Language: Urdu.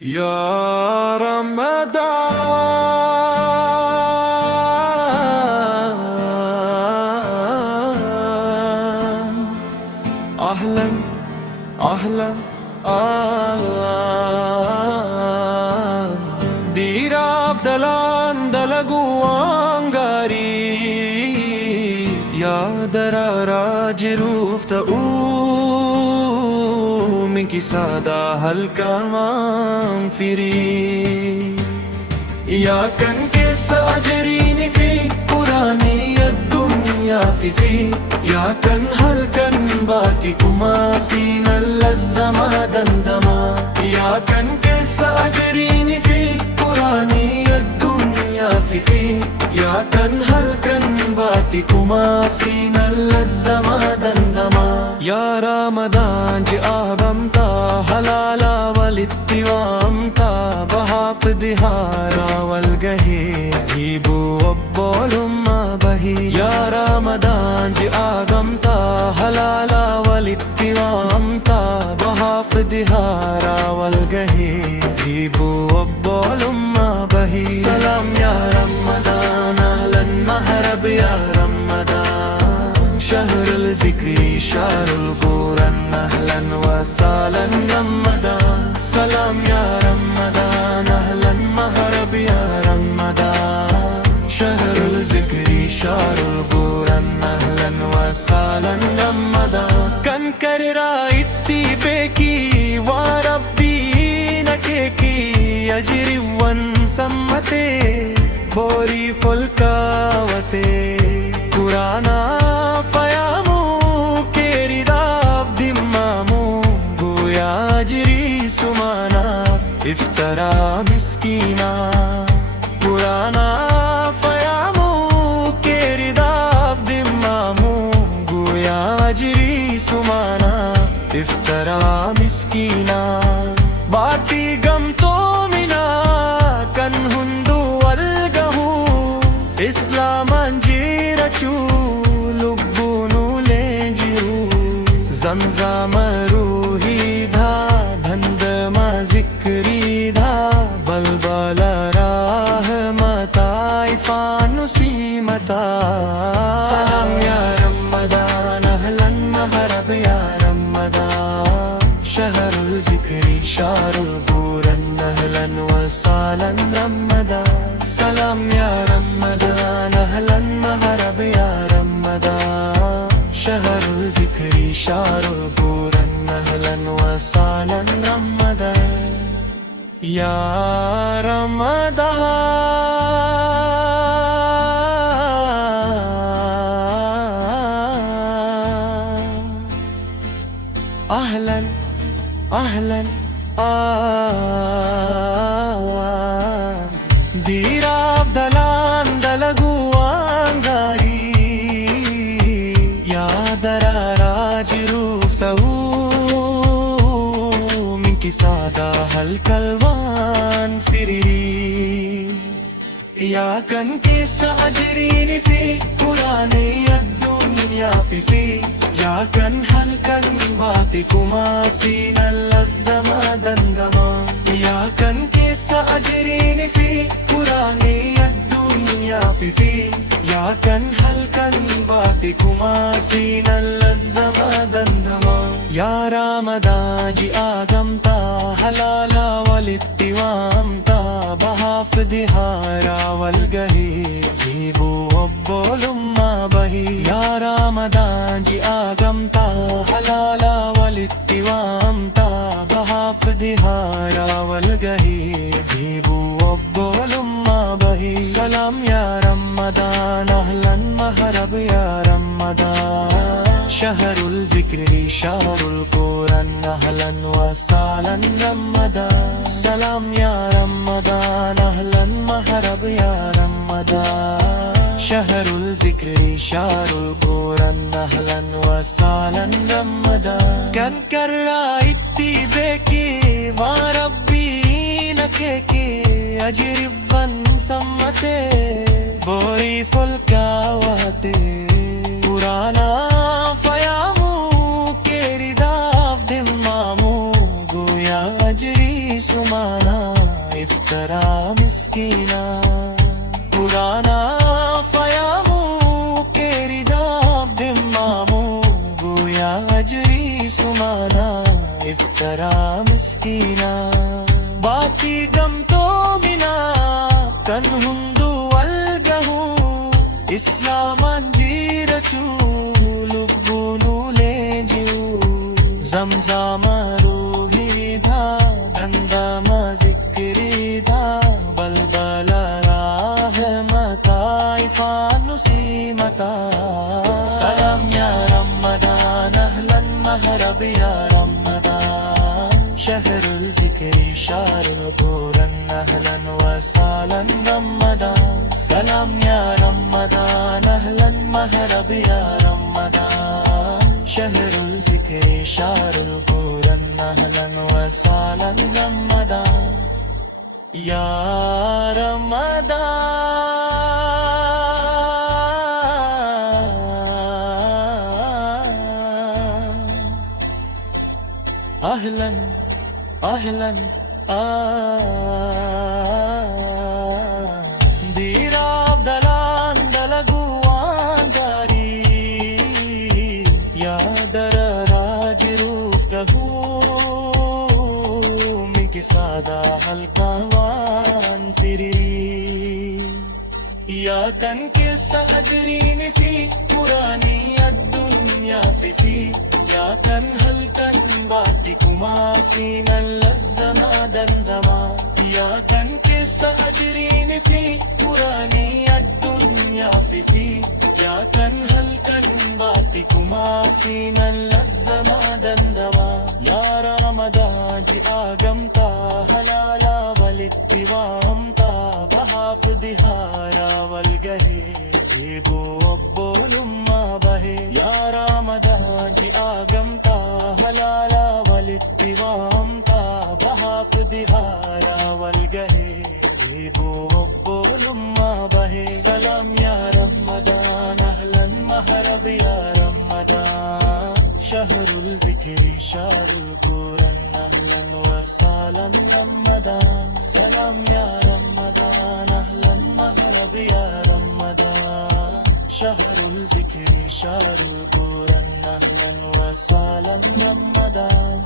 يا رمضان أهلا أهلا ديراف دلان دلقوانغاري يا درارا جروف منك سادا هالكلام فيري يا كان كيس أجريني في قراني الدنيا في يا كان هل كان باقي كماسين اللزمة دندما يا كان كيس أجريني في قراني الدنيا في يا كان هل كان باقي كماسين اللزمة دندما يا رمضان جي آغمتا حلالا والاتوامتا بحافظ هارا والقهي جيبو وبولما بهي يا رمضان جي آغمتا حلالا والاتوامتا بحافظ هارا والقهي جيبو وبولما بهي سلام يا رمضان أهلا مهرب يا رمضان شهر الذكر شهر القرآن أهلا وسهلا رمضان سلام يا رمضان أهلا مهرب يا رمضان شهر الذكر شهر القرآن أهلا وسهلا رمضان كان كررا اتباكي وربي نكيكي يجري وانسمتي بوري فلكاوتي قرانا فيامو كيرداف دمامو قويا جري سمانا افترى مسكينا قرانا فيامو كيرداف دمامو قويا جري سمانا افترى مسكينا باتي قمتو منا كان هندو والقهو إسلام جيرتشو لبونو لنجيرو زمزم روحي دا دندما ذكري دا بلبل رحمتا عفان نسيمتا سلام يا رمضان أهلا مهرب يا رمضان شهر الذكر شهر القرآن أهلا وسهلا رمضان سلام يا رمضان أهلا مهرب يا رمضان شهر الذكر شهر القرآن أهلا وسهلا رمضان يا رمضان أهلا أهلا ديراف دلان دلقوانغاري يا درارا جروف منك سادا هالكلوان فريري يا كان كيس أجريني في قراني الدنيا في يا كان هل كان باقي كماسين اللزمة دندما يا كان كيس أجريني في قراني الدنيا في يا كان هل كان باقي كماسين اللزمة دندما يا رمضان جي آغمتا حلالا والاتوامتا بحافظ هارا والقهي جيبو وبولما بهي يا رمضان جي آغمتا حلالا والاتوامتا بحافظ هارا والقهي جيبو وبولما بهي سلام يا رمضان أهلا مهرب يا رمضان شهر الذكر شهر القرآن أهلا وسهلا رمضان سلام يا رمضان أهلا مهرب يا رمضان شهر الذكر شهر القرآن أهلا وسهلا رمضان كان كرا اتباكي وربي نكيكي أجري وانسمتي بوري فلكاوتي قرانا فيامو كيرداف دمامو قويا أجري سمانا افترى مسكينا قرانا فيامو كيرداف دمامو قويا أجري سمانا افترى مسكينا باقي قمتو منا كان هندو والقهو إسلامان جيرتو لبونو ليجيو زمزم روحي دا دندم ذكري دا بلبل رحمتا فانوسي متا سلام يا رمضان أهلا مهرب يا رمضان شهر الذكر شهر القرآن أهلا وسهلا رمضان سلام يا رمضان أهلا مهرب يا رمضان شهر الذكر شهر القرآن أهلا وسهلا رمضان يا رمضان أهلا أهلا ديرا دلان دلقوان داري يا در راج روف تهو منك سادا القوان فري يا تنكس أجرين في قراني الدنيا في يا تنهل كن باتكما فينا اللزما دندما يا تنكس أجرين في قراني الدنيا في يا تنهل كن باتكما فينا اللزما دندما يا رمضان جي آغمتا هلالا والاتبامتا بحافظ هارا والغهي جيبو أبو لما بهي يا رمضان جي آغمتا هلالا والاتبامتا بحافظ هارا والغهي جيبو أبو لما بهي سلام يا رمضان أهلا مهرب يا رمضان شهر الذكر شهر القرآن أهلا وسهلا رمضان سلام يا رمضان أهلا مهرب يا رمضان شهر الذكر شهر القرآن أهلا وسهلا رمضان